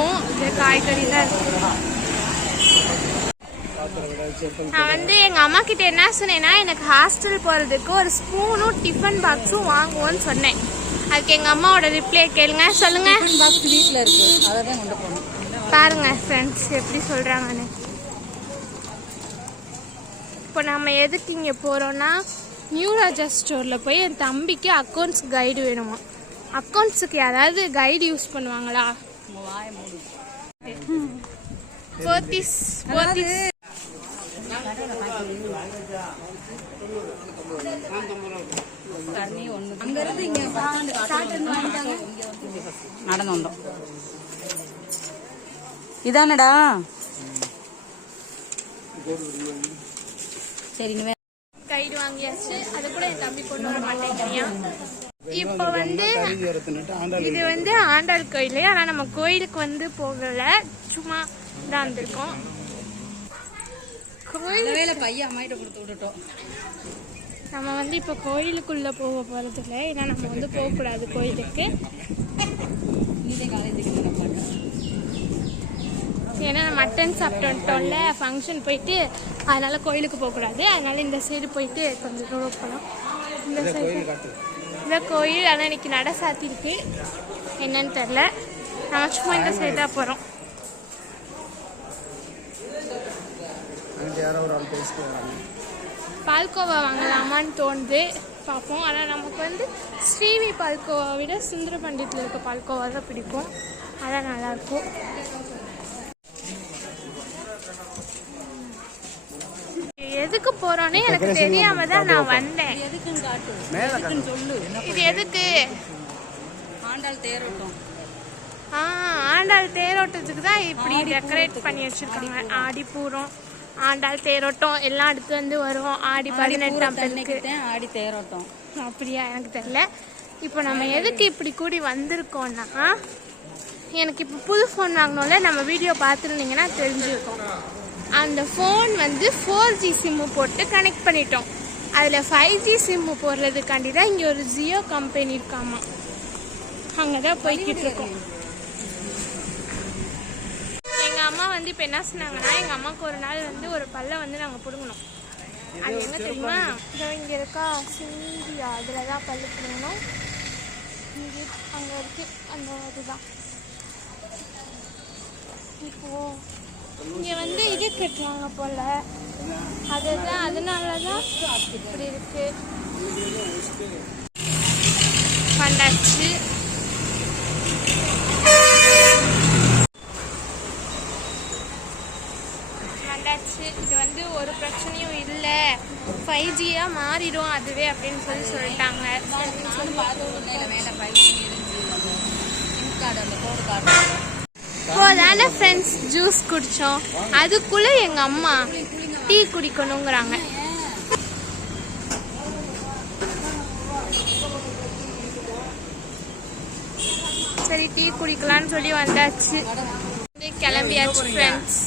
இருக்கும். இந்த காய்கறிலாம் இருக்கு. நான் வந்து எங்கள் அம்மா கிட்ட என்ன சொன்னேன்னா, எனக்கு ஹாஸ்டல் போகிறதுக்கு ஒரு ஸ்பூனும் டிஃபன் பாக்ஸும் வாங்குவோன்னு சொன்னேன். அதுக்கு எங்கள் அம்மாவோட ரிப்ளை கேளுங்க. சொல்லுங்க. பாக்ஸ் வீட்டில் இருக்கு, அதை தான் கொண்டு போகணும். பாருங்க ஃப்ரெண்ட்ஸ் எப்படி சொல்கிறாங்கன்னு. இப்போ நம்ம எதுக்கு இங்கே போகிறோன்னா, நியூ ராஜா ஸ்டோரில் போய் என் தம்பிக்கு அக்கௌண்ட்ஸ் கைடு வேணுமா. அக்கௌண்ட்ஸுக்கு யாராவது கைடு யூஸ் பண்ணுவாங்களா? போத்தீஸ் அங்கிருந்து இங்க நடந்து வந்தோம். இதானடா சரி. கைடு வாங்கியாச்சு. அது கூட என் தம்பி கொண்டு வர மாட்டேங்கிறியா. இப்போ வந்து இது வந்து ஆண்டாள் கோயில். ஆனால் நம்ம கோயிலுக்கு வந்து போகல, சும்மா தான் வந்திருக்கோம். கோயில் பையன் அம்மாயிட்ட கொடுத்து விட்டுட்டோம். நம்ம வந்து இப்போ கோயிலுக்குள்ளே போக போகிறது இல்லை, ஏன்னா நம்ம வந்து போகக்கூடாது கோயிலுக்கு. ஏன்னா நம்ம மட்டன் சாப்பிட்டோம்ல, ஃபங்க்ஷன் போயிட்டு, அதனால கோயிலுக்கு போகக்கூடாது. அதனால இந்த சைடு போயிட்டு கொஞ்சம் தூரம் போகலாம். இந்த சைடு இந்த கோயில். ஆனால் இன்னைக்கு நட சாத்திருக்கு, என்னன்னு தெரில. நம்ம சும்மா இந்த சைடு தான் போகிறோம். பால்கோவா வாங்கலாமான்னு தோணுது, பார்ப்போம். ஆனால் நமக்கு வந்து ஸ்ரீவி பால்கோவா விட சுந்தர பண்டித்தில் இருக்க பால்கோவா தான் பிடிக்கும். அதான் நல்லாயிருக்கும். எதுக்கு போறோன்னே எனக்கு தெரியாம தான் நான் வந்தேன். எதுக்குன்னு காட்டு, சொல்லு. இது எதுக்கு? ஆண்டாள் தேரோட்டம். ஆண்டாள் தேரோட்டத்துக்கு தான் இப்படி டெக்கரேட் பண்ணி வச்சிருக்காங்க. ஆடி பூரம், ஆண்டாள் தேரோட்டம் எல்லாம் அடுத்து வந்து வரும். ஆடி 18 ஆடி தேரோட்டம். அப்படியா? எனக்கு தெரியல. இப்போ நம்ம எதுக்கு இப்படி கூடி வந்திருக்கோம்னா, எனக்கு இப்போ புது ஃபோன் வாங்கினோம்ல, நம்ம வீடியோ பார்த்துருந்தீங்கன்னா தெரிஞ்சிருக்கோம். அந்த ஃபோன் வந்து 4G சிம்மு போட்டு கனெக்ட் பண்ணிட்டோம். அதில் 5G சிம்மு போடுறதுக்காண்டி தான் இங்கே ஒரு ஜியோ கம்பெனி இருக்காமா. அங்கே தான் போய்கிட்டு இருக்கோம். எங்கள் அம்மா வந்து இப்போ என்ன சொன்னாங்கன்னா, எங்கள் அம்மாவுக்கு ஒரு நாள் வந்து ஒரு பல்லை வந்து நாங்கள் பிடுங்கணும். அது எங்கே தெரியுமா? இங்கே இருக்கா சிந்தியா, அதில் தான் பல்லு பிடுங்கணும். இங்கே அங்கே இருக்கு அந்த இதுதான். இப்போது இங்கே வந்து இது கட்டுவாங்க போல், அதுதான். அதனால தான் இப்படி இருக்கு. பண்ணாச்சு. இது வந்து ஒரு பிரச்சனையும் இல்லை, 5Gயா மாறிடும் அதுவே அப்படின்னு சொல்லிட்டாங்க. இப்போதானே ஃப்ரெண்ட்ஸ் ஜூஸ் குடித்தோம், அதுக்குள்ளே எங்கள் அம்மா டீ குடிக்கணுங்கிறாங்க. சரி டீ குடிக்கலான்னு சொல்லி வந்தாச்சு, கிளம்பியாச்சு ஃப்ரெண்ட்ஸ்.